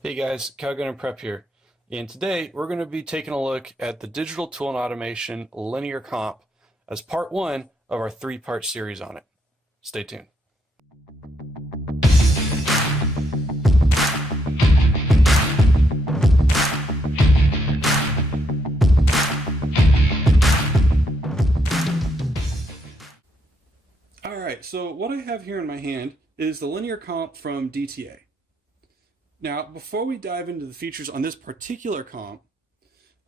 Hey guys, Calgunandprep here, and today we're going to be taking a look at the digital tool and automation linear comp as part one of our three-part series on it. Stay tuned. All right, so what I have here in my hand is the linear comp from DTA. Now, before we dive into the features on this particular comp,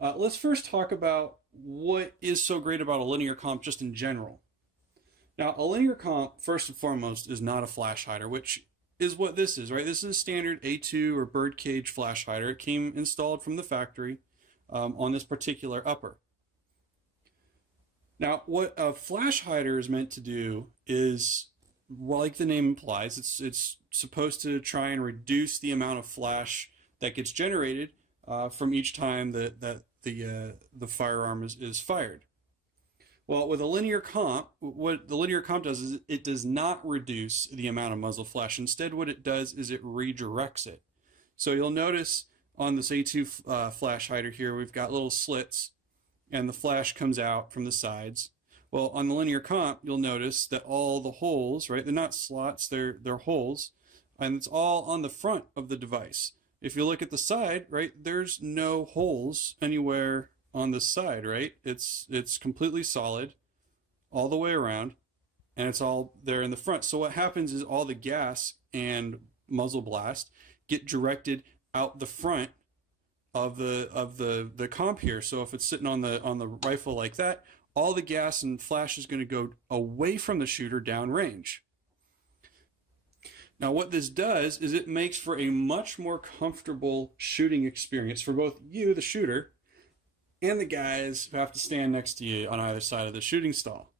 let's first talk about what is so great about a linear comp just in general. Now, a linear comp, first and foremost, is not a flash hider, which is what this is, right? This is a standard A2 or birdcage flash hider. It came installed from the factory on this particular upper. Now, what a flash hider is meant to do is, like the name implies, it's supposed to try and reduce the amount of flash that gets generated from each time that the firearm is fired. Well, with a linear comp, what the linear comp does is it does not reduce the amount of muzzle flash. Instead, what it does is it redirects it. So you'll notice on this A2 flash hider here, we've got little slits, and the flash comes out from the sides. Well, on the linear comp, you'll notice that all the holes, right? They're not slots, they're holes, and it's all on the front of the device. If you look at the side, right, there's no holes anywhere on the side, right? It's completely solid all the way around, and it's all there in the front. So what happens is all the gas and muzzle blast get directed out the front of the comp here. So if it's sitting on the rifle like that, all the gas and flash is going to go away from the shooter downrange. Now what this does is it makes for a much more comfortable shooting experience for both you, the shooter, and the guys who have to stand next to you on either side of the shooting stall.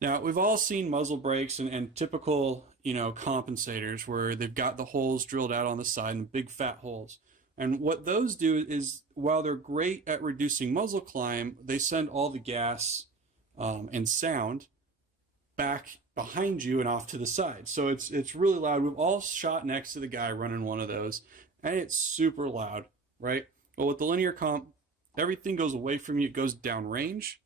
Now we've all seen muzzle brakes and typical, compensators where they've got the holes drilled out on the side and big fat holes. And what those do is, while they're great at reducing muzzle climb, they send all the gas and sound back behind you and off to the side. So it's really loud. We've all shot next to the guy running one of those, and it's super loud, right? Well, with the linear comp, everything goes away from you. It goes downrange.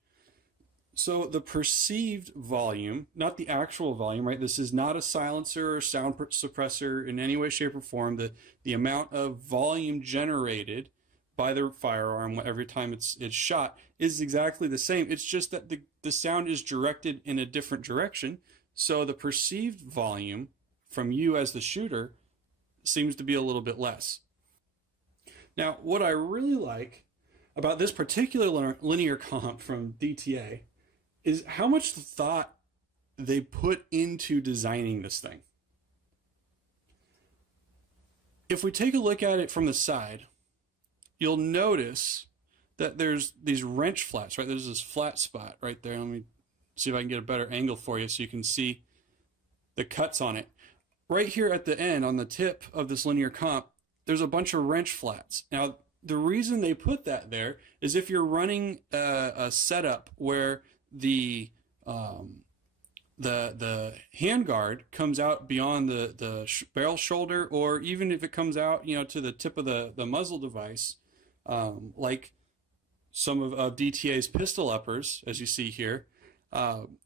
So the perceived volume, not the actual volume, right? This is not a silencer or sound suppressor in any way, shape, or form. The amount of volume generated by the firearm every time it's shot is exactly the same. It's just that the sound is directed in a different direction. So the perceived volume from you as the shooter seems to be a little bit less. Now, what I really like about this particular linear comp from DTA is how much thought they put into designing this thing. If we take a look at it from the side, you'll notice that there's these wrench flats, right? There's this flat spot right there. Let me see if I can get a better angle for you so you can see the cuts on it. Right here at the end, on the tip of this linear comp, there's a bunch of wrench flats. Now, the reason they put that there is if you're running a setup where the handguard comes out beyond the barrel shoulder, or even if it comes out, to the tip of the muzzle device, like some of DTA's pistol uppers, as you see here,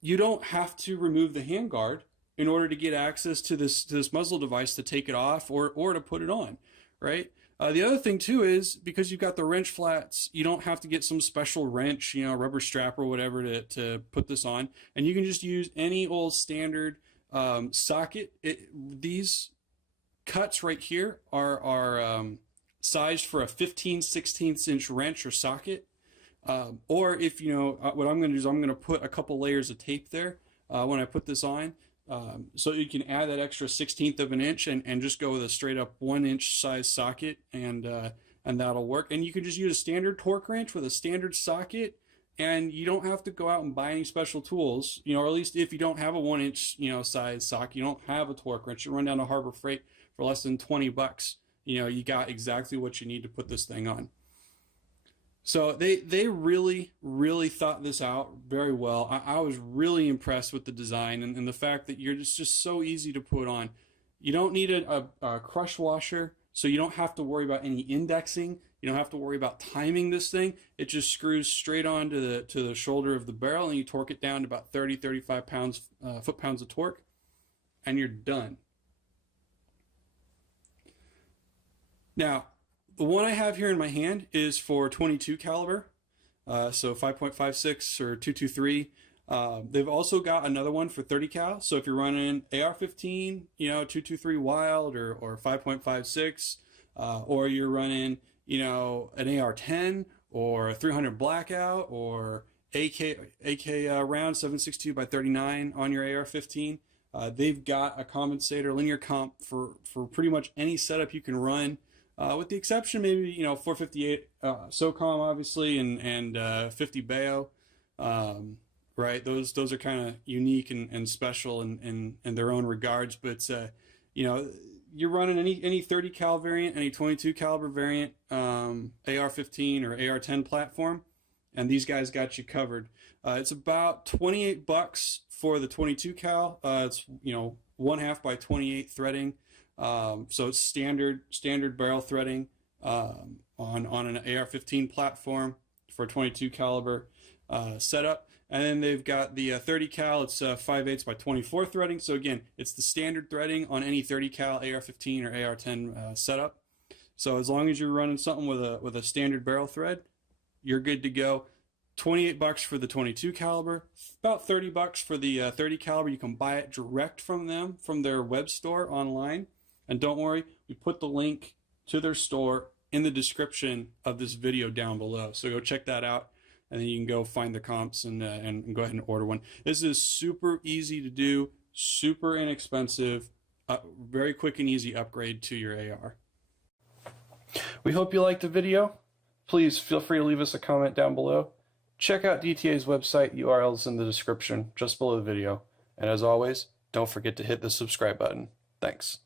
you don't have to remove the handguard in order to get access to this muzzle device to take it off or to put it on, right? The other thing too is because you've got the wrench flats, you don't have to get some special wrench, rubber strap or whatever to put this on, and you can just use any old standard socket. These cuts right here are sized for a 15/16 inch wrench or socket, or if what I'm going to do is I'm going to put a couple layers of tape there when I put this on. So you can add that extra 1/16 of an inch and just go with a straight up 1-inch size socket, and that'll work. And you can just use a standard torque wrench with a standard socket, and you don't have to go out and buy any special tools, or at least if you don't have a 1-inch size socket, you don't have a torque wrench, you run down to Harbor Freight for less than $20. You got exactly what you need to put this thing on. So they really, really thought this out very well. I was really impressed with the design and the fact that it's just so easy to put on. You don't need a crush washer So you don't have to worry about any indexing. You don't have to worry about timing this thing. It just screws straight on to the shoulder of the barrel, and you torque it down to about 30, 35 pounds, foot-pounds of torque, and you're done. Now, the one I have here in my hand is for 22 caliber, so 5.56 or 223. They've also got another one for 30 cal. So if you're running AR15, 223 Wild or 5.56, or you're running, an AR10 or a 300 Blackout or AK round 7.62 by 39 on your AR15, they've got a compensator linear comp for pretty much any setup you can run. With the exception, maybe 458 SOCOM obviously, and 50 Bayo, right? Those are kind of unique and special in their own regards. But you're running any 30 cal variant, any 22 caliber variant, AR15 or AR10 platform, and these guys got you covered. It's about $28 for the 22 cal. It's 1/2 by 28 threading. So it's standard barrel threading on an AR-15 platform for 22 caliber setup. And then they've got the 30 cal. It's 5/8 by 24 threading. So again, it's the standard threading on any 30 cal AR-15 or AR-10 setup. So as long as you're running something with a standard barrel thread, you're good to go. $28 for the 22 caliber, about $30 for the 30 caliber. You can buy it direct from them, from their web store online. And don't worry, we put the link to their store in the description of this video down below. So go check that out, and then you can go find the comps and go ahead and order one. This is super easy to do, super inexpensive, very quick and easy upgrade to your AR. We hope you liked the video. Please feel free to leave us a comment down below. Check out DTA's website, URLs in the description just below the video. And as always, don't forget to hit the subscribe button. Thanks.